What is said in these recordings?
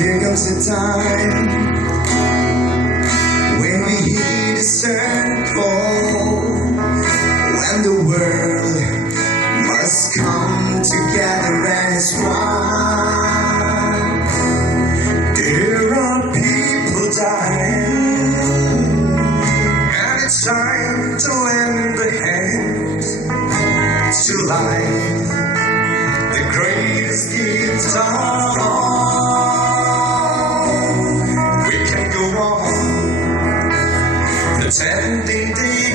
There comes a time when we hear the circle, when the world must come together as one. There are people dying, and it's time to lend a hand to life, the greatest gift of all. We can go on pretending the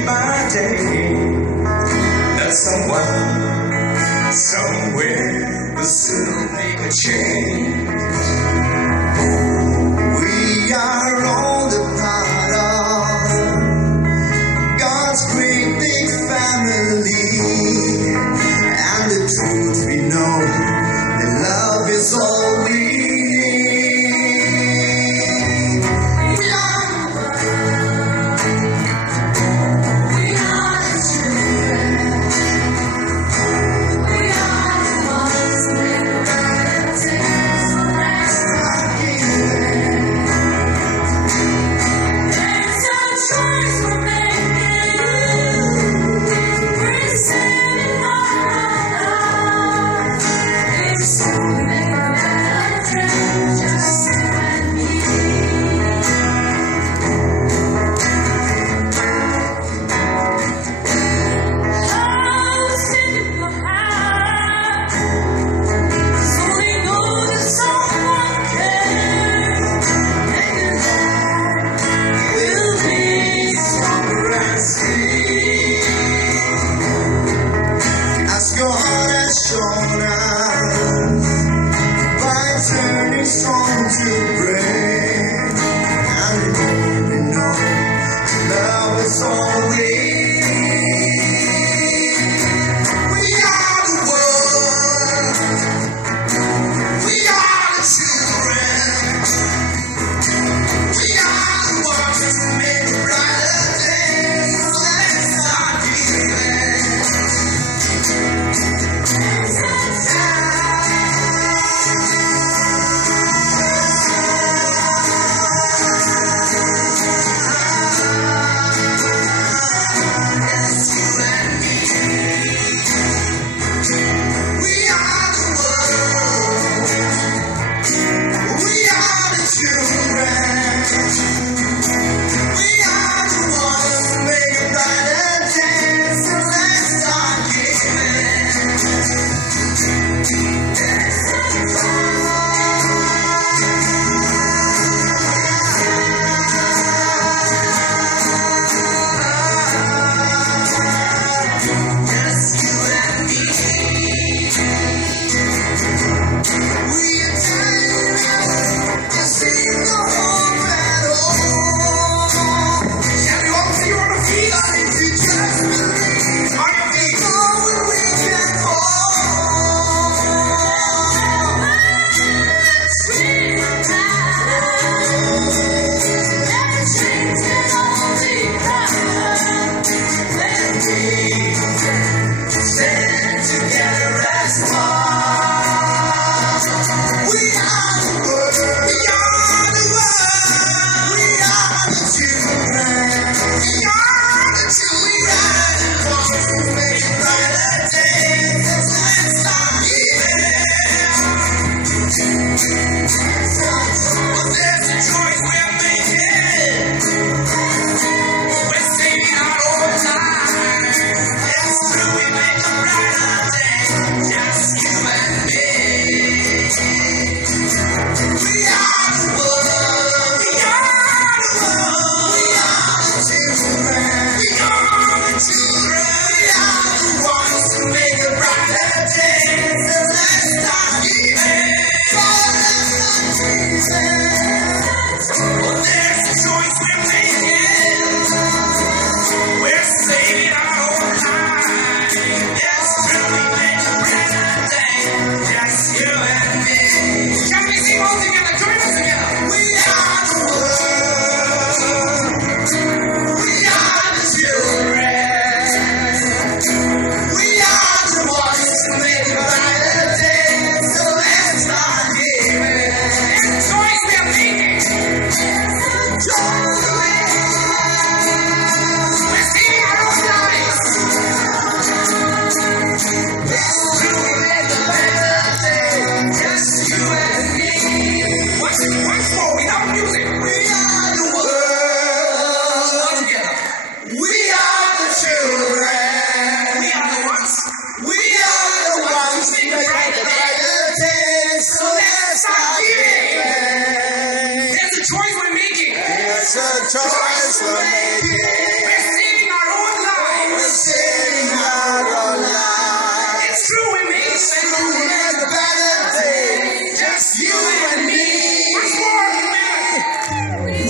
choice we're making. We're saving our own We're lives. saving our own lives. It's true, we make It's true, we make a better day. Just you and me. Once more,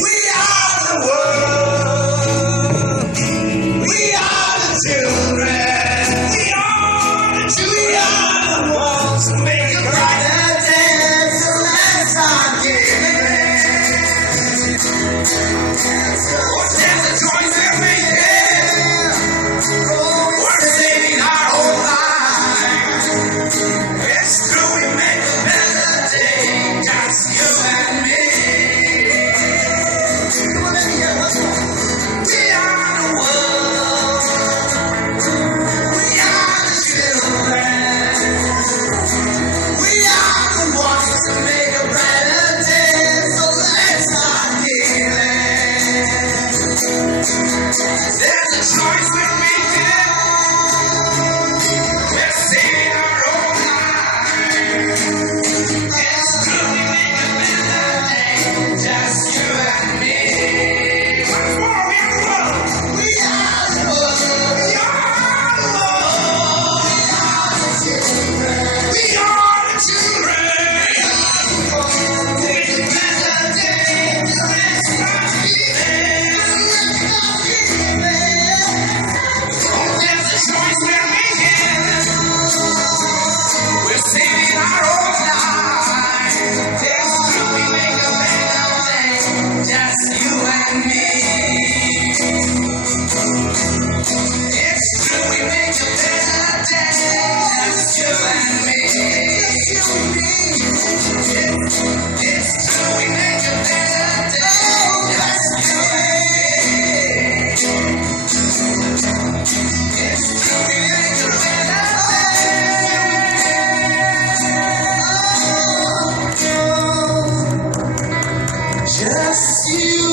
We are the world. We are the children. we are the We are the ones who make a brighter day. So let's start giving. There's a choice we're making. We're saving our own lives. It's true, we make a better day. Just you and me. Come on, let me hear it. Let's go. We are the world. We are the children. We are the ones to make a brighter day. So let's start giving. There's a choice we're making. We're saving our own lives. It's true, we make a better day. Just you and me. Once more, we are the world. We are the world. We are the world. We We are the children. Make a better day. Let's start giving. There's a choice we're making. We're saving our own lives. It's true, we make a better day. Just you and me. It's true, we make a better day. Just you and me. It's true, we make a better day. Just you and me. It's true, we make a better day. Just you